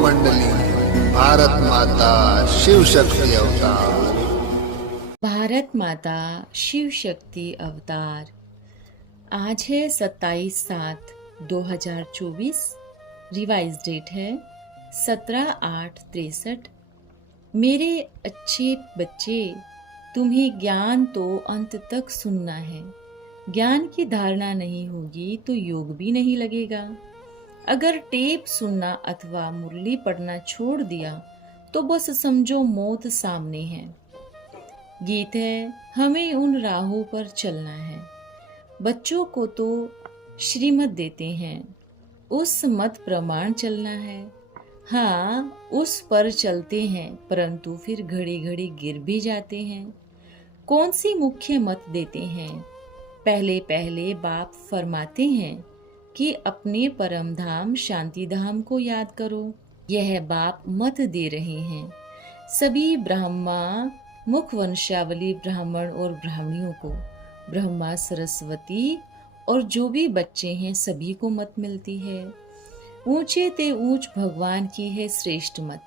मंडली, भारत माता शिव शक्ति अवतार। भारत माता शिव शक्ति अवतार। आज है 27/7/2024। रिवाइज डेट है 17/8/63। मेरे अच्छे बच्चे, तुम्हें ज्ञान तो अंत तक सुनना है। ज्ञान की धारणा नहीं होगी तो योग भी नहीं लगेगा। अगर टेप सुनना अथवा मुरली पढ़ना छोड़ दिया तो बस समझो मौत सामने है। गीत है, हमें उन राहों पर चलना है। बच्चों को तो श्रीमत देते हैं, उस मत प्रमाण चलना है। हाँ, उस पर चलते हैं, परंतु फिर घड़ी घड़ी गिर भी जाते हैं। कौन सी मुख्य मत देते हैं? पहले पहले बाप फरमाते हैं कि अपने परम धाम शांति धाम को याद करो। यह बाप मत दे रहे हैं सभी ब्राह्मा मुख वंशावली ब्राह्मण और ब्राह्मणियों को। ब्रह्मा, सरस्वती और जो भी बच्चे हैं सभी को मत मिलती है। ऊंचे ते ऊंच भगवान की है श्रेष्ठ मत।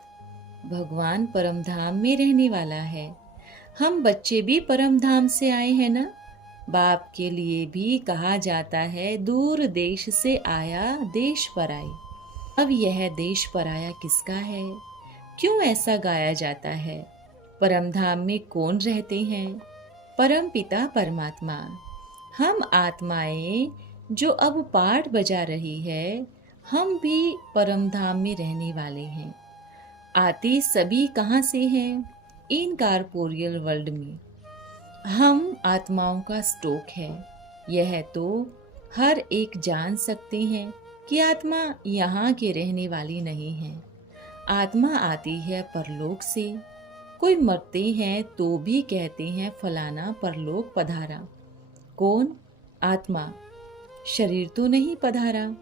भगवान परम धाम में रहने वाला है। हम बच्चे भी परम धाम से आए हैं ना। बाप के लिए भी कहा जाता है, दूर देश से आया देश पराया। अब यह देश पराया किसका है? क्यों ऐसा गाया जाता है? परम धाम में कौन रहते हैं? परम पिता परमात्मा। हम आत्माएं जो अब पाठ बजा रही है, हम भी परम धाम में रहने वाले हैं। आते सभी कहाँ से हैं? इन कॉर्पोरियल वर्ल्ड में। हम आत्माओं का स्टॉक है। यह तो हर एक जान सकते हैं कि आत्मा यहाँ के रहने वाली नहीं है। आत्मा आती है परलोक से। कोई मरते हैं तो भी कहते हैं फलाना परलोक पधारा। कौन? आत्मा। शरीर तो नहीं पधारा।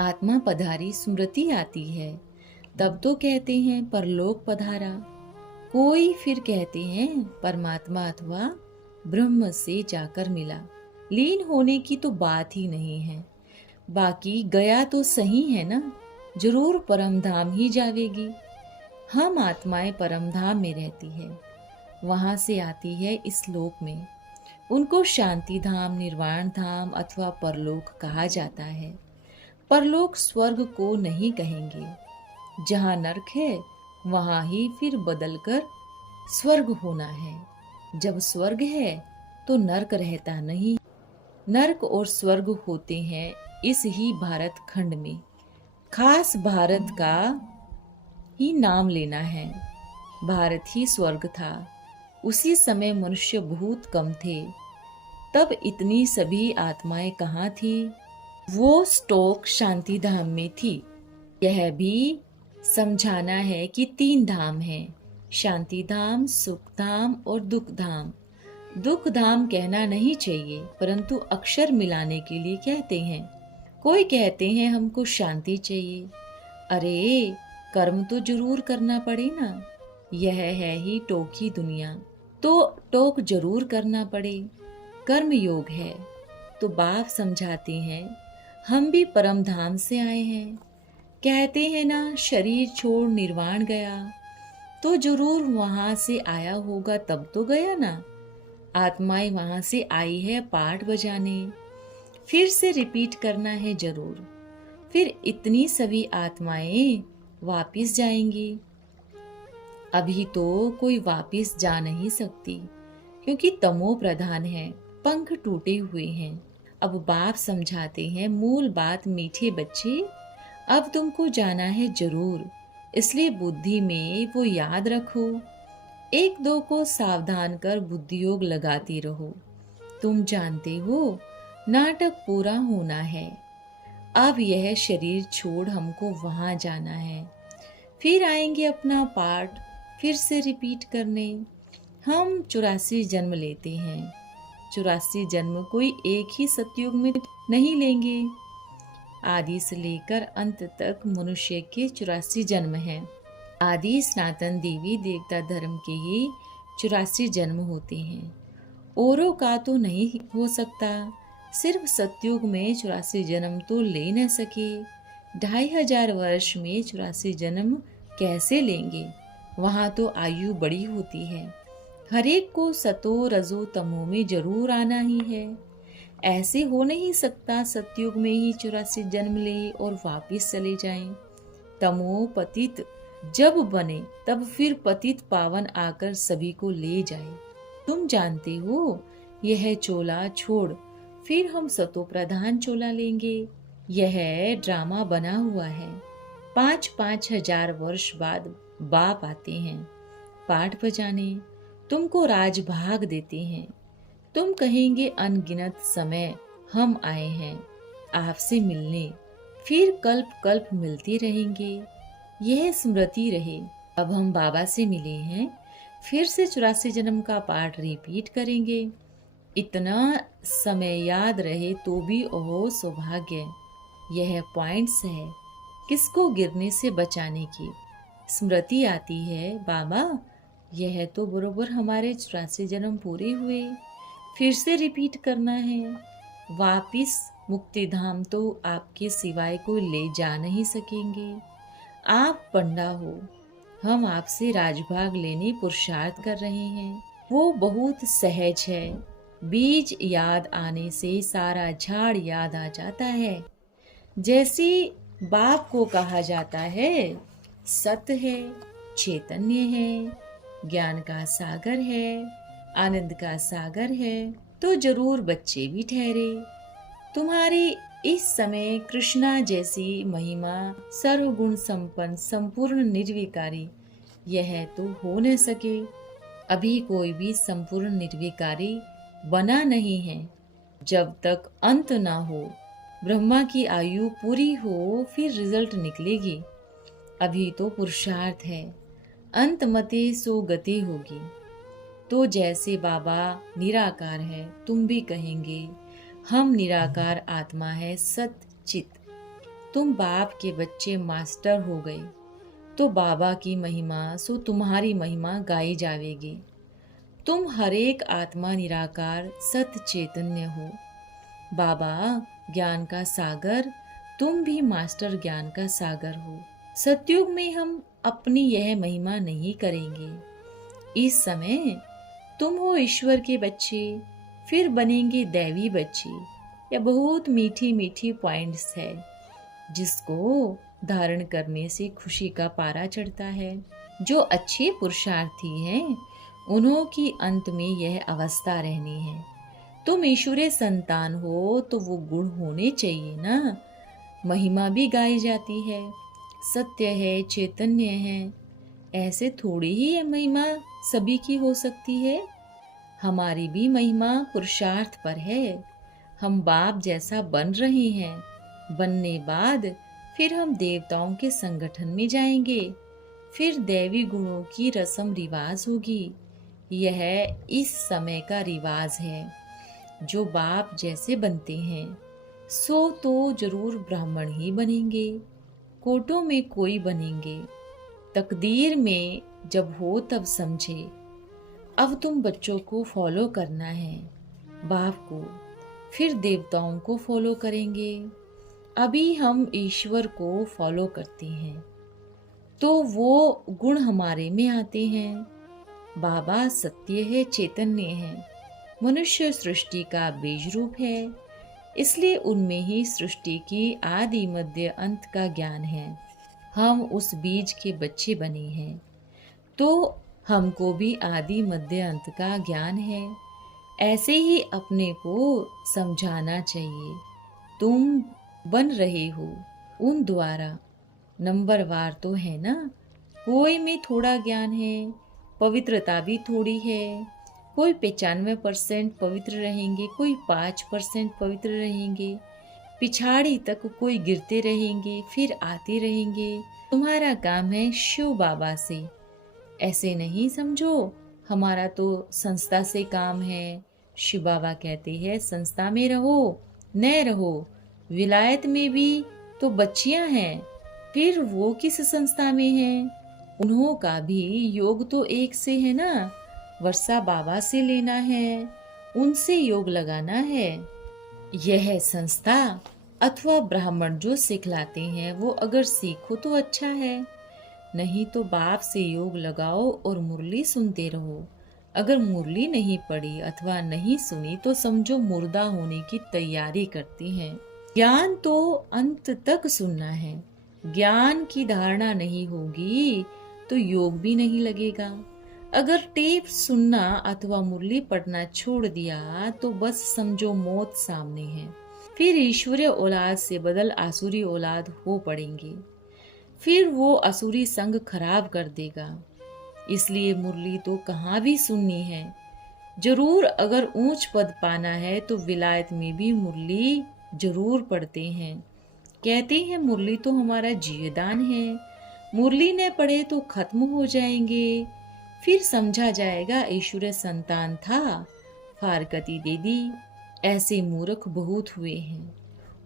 आत्मा पधारी स्मृति आती है, तब तो कहते हैं परलोक पधारा। कोई फिर कहते हैं परमात्मा अथवा ब्रह्म से जाकर मिला। लीन होने की तो बात ही नहीं है। बाकी गया तो सही है ना, जरूर परम धाम ही जावेगी। हम आत्माएं परम धाम में रहती है, वहां से आती है इस लोक में। उनको शांति धाम, निर्वाण धाम अथवा परलोक कहा जाता है। परलोक स्वर्ग को नहीं कहेंगे। जहाँ नरक है वहां ही फिर बदलकर स्वर्ग होना है। जब स्वर्ग है तो नरक रहता नहीं। नरक और स्वर्ग होते हैं इस ही भारत खंड में। खास भारत का ही नाम लेना है। भारत ही स्वर्ग था। उसी समय मनुष्य बहुत कम थे। तब इतनी सभी आत्माएं कहाँ थी? वो स्टॉक शांति धाम में थी। यह भी समझाना है कि 3 धाम हैं, शांति धाम, सुख धाम और दुख धाम। दुख धाम कहना नहीं चाहिए, परंतु अक्षर मिलाने के लिए कहते हैं। कोई कहते हैं हमको शांति चाहिए। अरे, कर्म तो जरूर करना पड़े ना। यह है ही टोकी दुनिया, तो टोक जरूर करना पड़े। कर्म योग है। तो बाप समझाते हैं, हम भी परम धाम से आए हैं। कहते हैं ना, शरीर छोड़ निर्वाण गया, तो जरूर वहां से आया होगा, तब तो गया ना। आत्माएं वहां से आई है पाठ बजाने। फिर से रिपीट करना है जरूर। फिर इतनी सभी आत्माएं वापिस जाएंगी। अभी तो कोई वापिस जा नहीं सकती, क्योंकि तमो प्रधान है, पंख टूटे हुए हैं। अब बाप समझाते हैं, मूल बात मीठे बच्चे, अब तुमको जाना है जरूर, इसलिए बुद्धि में वो याद रखो। 1-2 को सावधान कर बुद्धि योग लगाती रहो। तुम जानते हो नाटक पूरा होना है। अब यह शरीर छोड़ हमको वहां जाना है। फिर आएंगे अपना पाठ फिर से रिपीट करने। हम 84 जन्म लेते हैं। 84 जन्म कोई एक ही सतयुग में नहीं लेंगे। आदि से लेकर अंत तक मनुष्य के 84 जन्म हैं। आदि सनातन देवी देवता धर्म के ही 84 जन्म होते हैं। औरों का तो नहीं हो सकता। सिर्फ सतयुग में 84 जन्म तो ले न सके। 2500 वर्ष में 84 जन्म कैसे लेंगे? वहाँ तो आयु बड़ी होती है। हर एक को सतो रजो तमो में जरूर आना ही है। ऐसे हो नहीं सकता सतयुग में ही 84 जन्म ले और वापिस चले जाएं। तमो पतित जब बने तब फिर पतित पावन आकर सभी को ले जाए। तुम जानते हो यह चोला छोड़ फिर हम सतो प्रधान चोला लेंगे। यह ड्रामा बना हुआ है। 5-5 हजार वर्ष बाद बाप आते हैं पाठ बजाने, तुमको राजभाग देते हैं। तुम कहेंगे अनगिनत समय हम आए हैं आपसे मिलने, फिर कल्प कल्प मिलते रहेंगे। यह स्मृति रहे अब हम बाबा से मिले हैं, फिर से 84 जन्म का पाठ रिपीट करेंगे। इतना समय याद रहे तो भी ओह सौभाग्य। यह पॉइंट्स है किसको गिरने से बचाने की। स्मृति आती है बाबा यह तो बरोबर हमारे 84 जन्म पूरे हुए, फिर से रिपीट करना है। वापिस मुक्ति धाम तो आपके सिवाय कोई ले जा नहीं सकेंगे। आप पंडा हो, हम आपसे राजभाग लेने पुरुषार्थ कर रहे हैं। वो बहुत सहज है। बीज याद आने से सारा झाड़ याद आ जाता है। जैसे बाप को कहा जाता है सत है, चैतन्य है, ज्ञान का सागर है, आनंद का सागर है, तो जरूर बच्चे भी ठहरे। तुम्हारी इस समय कृष्णा जैसी महिमा, सर्वगुण संपन्न, संपूर्ण निर्विकारी, यह तो हो न सके। अभी कोई भी संपूर्ण निर्विकारी बना नहीं है। जब तक अंत ना हो, ब्रह्मा की आयु पूरी हो, फिर रिजल्ट निकलेगी। अभी तो पुरुषार्थ है, अंत मते सो गति होगी। तो जैसे बाबा निराकार है, तुम भी कहेंगे हम निराकार आत्मा है सत चित। तुम बाप के बच्चे मास्टर हो गए, तो बाबा की महिमा सो तुम्हारी महिमा गाई जावेगी। तुम हर एक आत्मा निराकार सत चैतन्य हो। बाबा ज्ञान का सागर, तुम भी मास्टर ज्ञान का सागर हो। सतयुग में हम अपनी यह महिमा नहीं करेंगे। इस समय तुम हो ईश्वर के बच्चे, फिर बनेंगे दैवी बच्चे। यह बहुत मीठी मीठी पॉइंट्स है जिसको धारण करने से खुशी का पारा चढ़ता है। जो अच्छे पुरुषार्थी हैं उन्हों की अंत में यह अवस्था रहनी है। तुम ईश्वरीय संतान हो तो वो गुण होने चाहिए ना। महिमा भी गाई जाती है, सत्य है, चैतन्य है। ऐसे थोड़ी ही यह महिमा सभी की हो सकती है। हमारी भी महिमा पुरुषार्थ पर है। हम बाप जैसा बन रहे हैं। बनने बाद फिर हम देवताओं के संगठन में जाएंगे, फिर दैवी गुणों की रस्म रिवाज होगी। यह इस समय का रिवाज है। जो बाप जैसे बनते हैं सो तो जरूर ब्राह्मण ही बनेंगे, कोटों में कोई बनेंगे। तकदीर में जब हो तब समझे। अब तुम बच्चों को फॉलो करना है, बाप को, फिर देवताओं को फॉलो करेंगे। अभी हम ईश्वर को फॉलो करते हैं तो वो गुण हमारे में आते हैं। बाबा सत्य है, चैतन्य है। मनुष्य सृष्टि का बीज रूप है, इसलिए उनमें ही सृष्टि की आदि मध्य अंत का ज्ञान है। हम उस बीज के बच्चे बने हैं तो हमको भी आदि मध्य अंत का ज्ञान है। ऐसे ही अपने को समझाना चाहिए। तुम बन रहे हो उन द्वारा, नंबरवार तो है ना। कोई में थोड़ा ज्ञान है, पवित्रता भी थोड़ी है। कोई 95% पवित्र रहेंगे, कोई 5% पवित्र रहेंगे। पिछाड़ी तक कोई गिरते रहेंगे, फिर आते रहेंगे। तुम्हारा काम है शिव बाबा से। ऐसे नहीं समझो हमारा तो संस्था से काम है। शिव बाबा कहते हैं संस्था में रहो न रहो, विलायत में भी तो बच्चियां हैं, फिर वो किस संस्था में हैं? उन्हों का भी योग तो एक से है ना। वर्षा बाबा से लेना है, उनसे योग लगाना है। यह संस्था अथवा ब्राह्मण जो सिखलाते हैं वो अगर सीखो तो अच्छा है, नहीं तो बाप से योग लगाओ और मुरली सुनते रहो। अगर मुरली नहीं पड़ी अथवा नहीं सुनी तो समझो मुर्दा होने की तैयारी करती हैं। ज्ञान तो अंत तक सुनना है। ज्ञान की धारणा नहीं होगी तो योग भी नहीं लगेगा। अगर टेप सुनना अथवा मुरली पढ़ना छोड़ दिया तो बस समझो मौत सामने है। फिर ईश्वरीय औलाद से बदल आसुरी औलाद हो पड़ेंगे। फिर वो असुरी संग खराब कर देगा। इसलिए मुरली तो कहाँ भी सुननी है। जरूर अगर ऊंच पद पाना है तो विलायत में भी मुरली जरूर पढ़ते हैं। कहते हैं मुरली तो हमारा जीवदान है, मुरली ने पढ़े तो खत्म हो जाएंगे। फिर समझा जाएगा ईश्वरीय संतान था, फारकती दे दी। ऐसे मूर्ख बहुत हुए हैं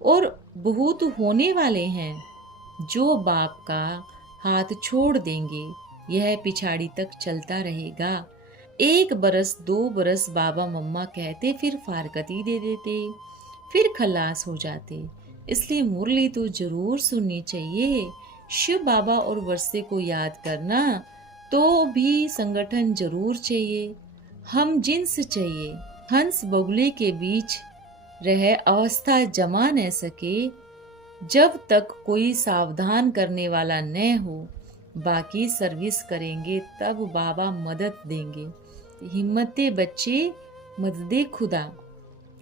और बहुत होने वाले हैं जो बाप का हाथ छोड़ देंगे। यह पिछाड़ी तक चलता रहेगा। 1 बरस 2 बरस बाबा मम्मा कहते, फिर फारकती दे देते, फिर खलास हो जाते। इसलिए मुरली तो जरूर सुननी चाहिए। शिव बाबा और वर्षे को याद करना तो भी संगठन जरूर चाहिए। हम जिन्स चाहिए। हंस बगुले के बीच रह अवस्था जमा न सके जब तक कोई सावधान करने वाला न हो। बाकी सर्विस करेंगे तब बाबा मदद देंगे। हिम्मते बच्चे मददे खुदा।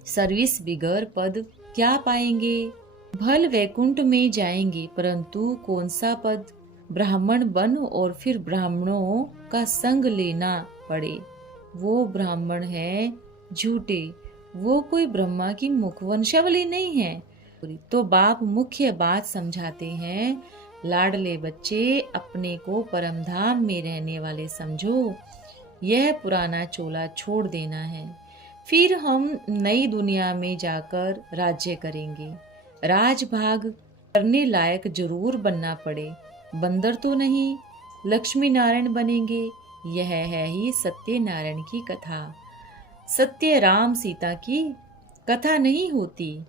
सर्विस बिगर पद क्या पाएंगे। भल वैकुंठ में जाएंगे परंतु कौन सा पद। ब्राह्मण बन और फिर ब्राह्मणों का संग लेना पड़े। वो ब्राह्मण है झूठे, वो कोई ब्रह्मा की मुखवंशावली नहीं है। तो बाप मुख्य बात समझाते हैं, लाडले बच्चे अपने को परमधाम में रहने वाले समझो। यह पुराना चोला छोड़ देना है। फिर हम नई दुनिया में जाकर राज्य करेंगे। राजभाग करने लायक जरूर बनना पड़े। बंदर तो नहीं, लक्ष्मी नारायण बनेंगे। यह है ही सत्यनारायण की कथा। सत्य राम सीता की कथा नहीं होती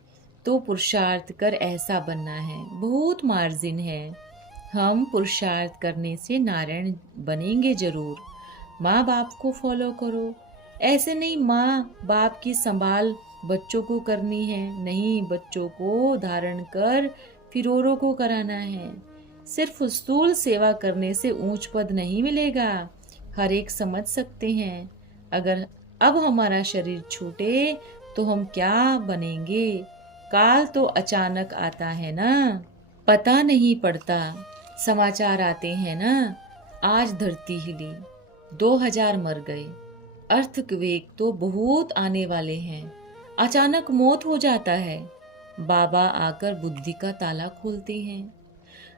तो पुरुषार्थ कर ऐसा बनना है। बहुत मार्जिन है। हम पुरुषार्थ करने से नारायण बनेंगे जरूर। माँ बाप को फॉलो करो। ऐसे नहीं माँ बाप की संभाल बच्चों को करनी है, नहीं बच्चों को धारण कर फिर औरों को कराना है। सिर्फ स्थूल सेवा करने से ऊंच पद नहीं मिलेगा। हर एक समझ सकते हैं अगर अब हमारा शरीर छूटे तो हम क्या बनेंगे। काल तो अचानक आता है ना, पता नहीं पड़ता। समाचार आते हैं ना, आज धरती हिली, 2000 मर गए। अर्थक्वेक तो बहुत आने वाले हैं। अचानक मौत हो जाता है। बाबा आकर बुद्धि का ताला खोलते हैं।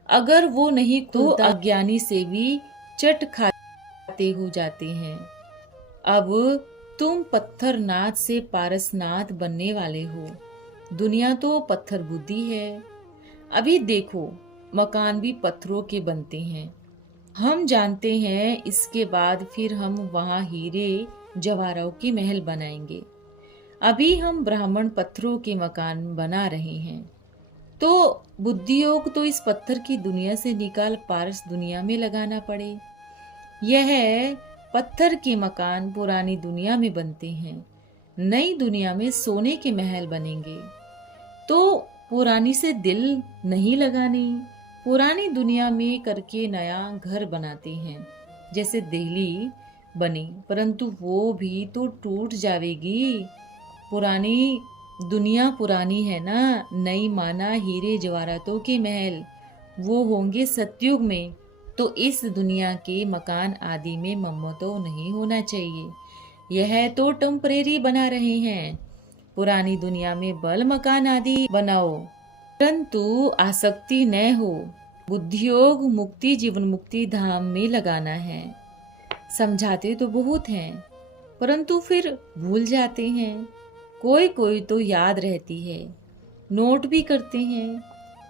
अगर वो नहीं तो अज्ञानी से भी चट खाते हो जाते हैं। अब तुम पत्थरनाथ से पारसनाथ बनने वाले हो। दुनिया तो पत्थर बुद्धि है। अभी देखो मकान भी पत्थरों के बनते हैं। हम जानते हैं इसके बाद फिर हम वहाँ हीरे जवाहरों के महल बनाएंगे। अभी हम ब्राह्मण पत्थरों के मकान बना रहे हैं। तो बुद्धियोग तो इस पत्थर की दुनिया से निकाल पारस दुनिया में लगाना पड़े। यह पत्थर के मकान पुरानी दुनिया में बनते हैं। नई दुनिया में सोने के महल बनेंगे। तो पुरानी से दिल नहीं लगानी। पुरानी दुनिया में करके नया घर बनाते हैं। जैसे दिल्ली बनी परंतु वो भी तो टूट जाएगी। पुरानी दुनिया पुरानी है ना। नई माना हीरे जवाहरातों के महल, वो होंगे सतयुग में। तो इस दुनिया के मकान आदि में ममत्व नहीं होना चाहिए। यह तो टेम्परेरी बना रहे हैं। पुरानी दुनिया में बल मकान आदि बनाओ परंतु आसक्ति न हो। बुद्धियोग मुक्ति जीवन मुक्ति धाम में लगाना है। समझाते तो बहुत हैं परंतु फिर भूल जाते हैं। कोई कोई तो याद रहती है। नोट भी करते हैं।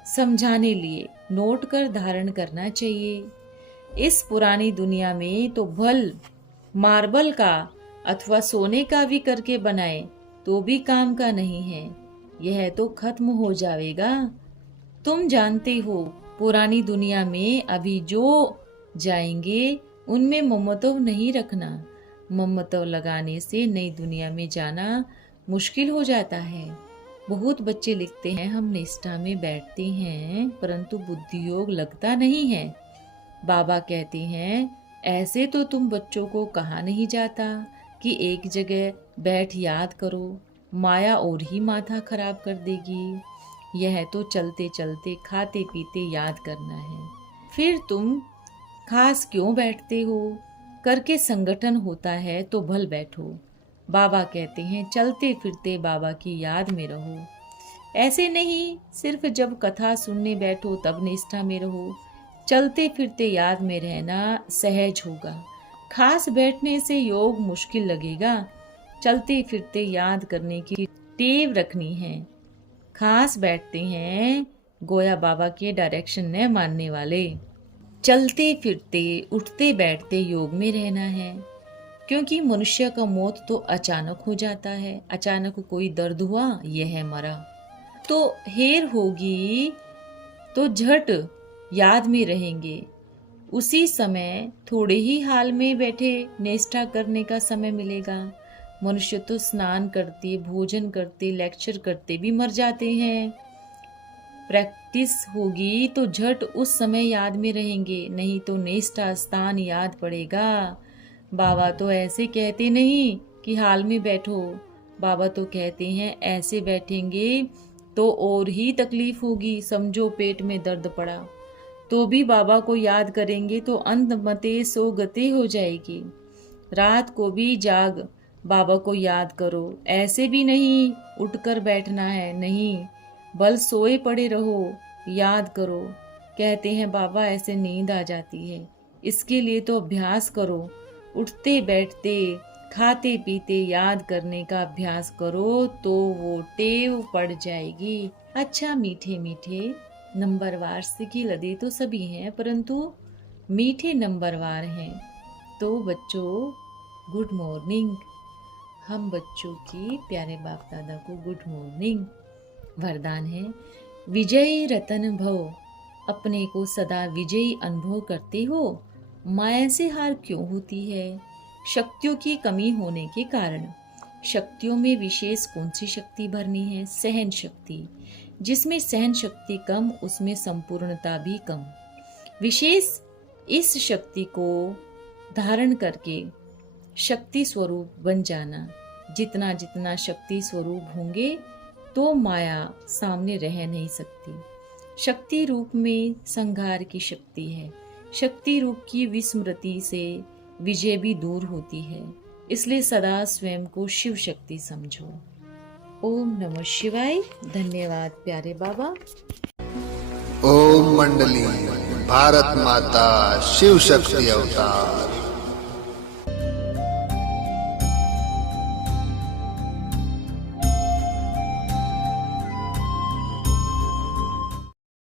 समझाने लिए नोट कर धारण करना चाहिए। इस पुरानी दुनिया में तो भल मार्बल का अथवा सोने का भी करके बनाए तो भी काम का नहीं है। यह तो खत्म हो जाएगा। तुम जानते हो पुरानी दुनिया में अभी जो जाएंगे उनमें ममत्व नहीं रखना। ममत्व लगाने से नई दुनिया में जाना मुश्किल हो जाता है। बहुत बच्चे लिखते हैं हम निष्ठा में बैठते हैं परंतु बुद्धि योग लगता नहीं है। बाबा कहते हैं ऐसे तो तुम बच्चों को कहा नहीं जाता कि एक जगह बैठ याद करो, माया और ही माथा खराब कर देगी। यह तो चलते चलते खाते पीते याद करना है। फिर तुम खास क्यों बैठते हो? करके संगठन होता है तो भल बैठो। बाबा कहते हैं चलते फिरते बाबा की याद में रहो। ऐसे नहीं सिर्फ जब कथा सुनने बैठो तब निष्ठा में रहो। चलते फिरते याद में रहना सहज होगा। खास बैठने से योग मुश्किल लगेगा। चलते फिरते याद करने की टेव रखनी है। खास बैठते हैं गोया बाबा के डायरेक्शन न मानने वाले। चलते फिरते उठते बैठते योग में रहना है, क्योंकि मनुष्य का मौत तो अचानक हो जाता है। अचानक कोई दर्द हुआ, यह है मरा, तो हेर होगी तो झट याद में रहेंगे। उसी समय थोड़े ही हाल में बैठे निष्ठा करने का समय मिलेगा। मनुष्य तो स्नान करते, भोजन करते, लेक्चर करते भी मर जाते हैं। प्रैक्टिस होगी तो झट उस समय याद में रहेंगे, नहीं तो निष्ठा स्थान याद पड़ेगा। बाबा तो ऐसे कहते नहीं कि हाल में बैठो। बाबा तो कहते हैं ऐसे बैठेंगे तो और ही तकलीफ होगी। समझो पेट में दर्द पड़ा तो भी बाबा को याद करेंगे तो अंत मते सो गते हो जाएगी। रात को भी जाग बाबा को याद करो। ऐसे भी नहीं उठकर बैठना है, नहीं, बल सोए पड़े रहो, याद करो। कहते हैं बाबा ऐसे नींद आ जाती है, इसके लिए तो अभ्यास करो। उठते बैठते खाते पीते याद करने का अभ्यास करो तो वो टेव पड़ जाएगी। अच्छा, मीठे मीठे नंबरवार से की लदे तो सभी हैं परंतु मीठे नंबरवार हैं। तो बच्चों गुड मॉर्निंग। हम बच्चों की प्यारे बाप दादा को गुड मॉर्निंग। वरदान है विजयी रतन भव। अपने को सदा विजयी अनुभव करते हो। माया से हार क्यों होती है? शक्तियों की कमी होने के कारण। शक्तियों में विशेष कौन सी शक्ति भरनी है? सहन शक्ति। जिसमें सहन शक्ति कम उसमें संपूर्णता भी कम। विशेष इस शक्ति को धारण करके शक्ति स्वरूप बन जाना। जितना जितना शक्ति स्वरूप होंगे तो माया सामने रह नहीं सकती। शक्ति रूप में संहार की शक्ति है। शक्ति रूप की विस्मृति से विजय भी दूर होती है। इसलिए सदा स्वयं को शिव शक्ति समझो। ओम नमः शिवाय। धन्यवाद प्यारे बाबा। ओम मंडली भारत माता शिव शक्ति अवतार।